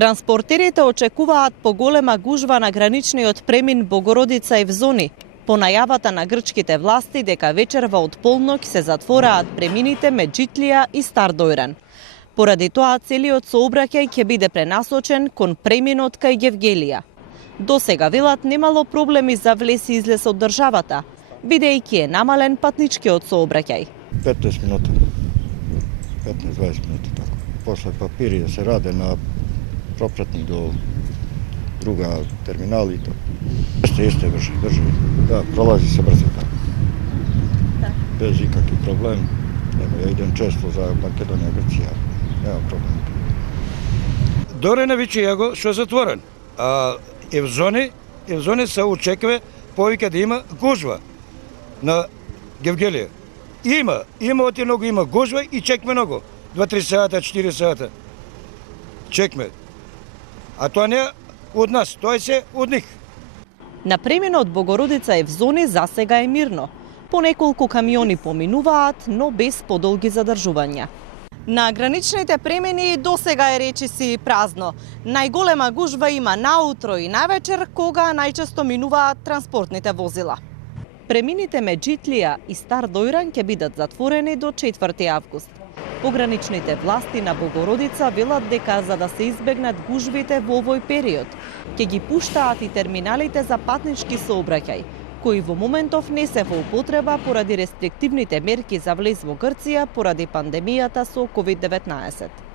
Транспортерите очекуваат поголема гужва на граничниот премин Богородица Евзони, по најавата на грчките власти дека вечерва од полнок се затвораат премините Меджитлија и Стар Дојран. Поради тоа целиот сообраќај ќе биде пренасочен кон преминот кај Гевгелија. До сега велат немало проблеми за влез и излез од државата, бидејќи е намален патничкиот сообраќај. 15 минути, 15-20 минути така. После папири да се раде на пропратник до друга терминали. Jeste brže. Da, prolazi se brzo tako. Bez ikakvih problem. Ja idem često za Makedonija, Grčija. Nema problema. Дорена веќе ја го што затворен. А Евзони се очекува повеќе да има гужва на Гевгелија. Има оти многу има гужва и чекме многу. 2-3 сата, 4 сата. Чекме. А тоа не од нас, тоа е од нив. На преминот Богородица Евзони засега е мирно. По неколку камиони поминуваат, но без подолги задржувања. На граничните премини досега е речиси празно. Најголема гужва има наутро и навечер, кога најчесто минуваат транспортните возила. Премините Меджитлија и Стар Дојран ќе бидат затворени до 4 август. Пограничните власти на Богородица велат дека за да се избегнат гужвите во овој период, ќе ги пуштаат и терминалите за патнички сообраќај, кои во моментов не се во употреба поради рестриктивните мерки за влез во Грција поради пандемијата со COVID-19.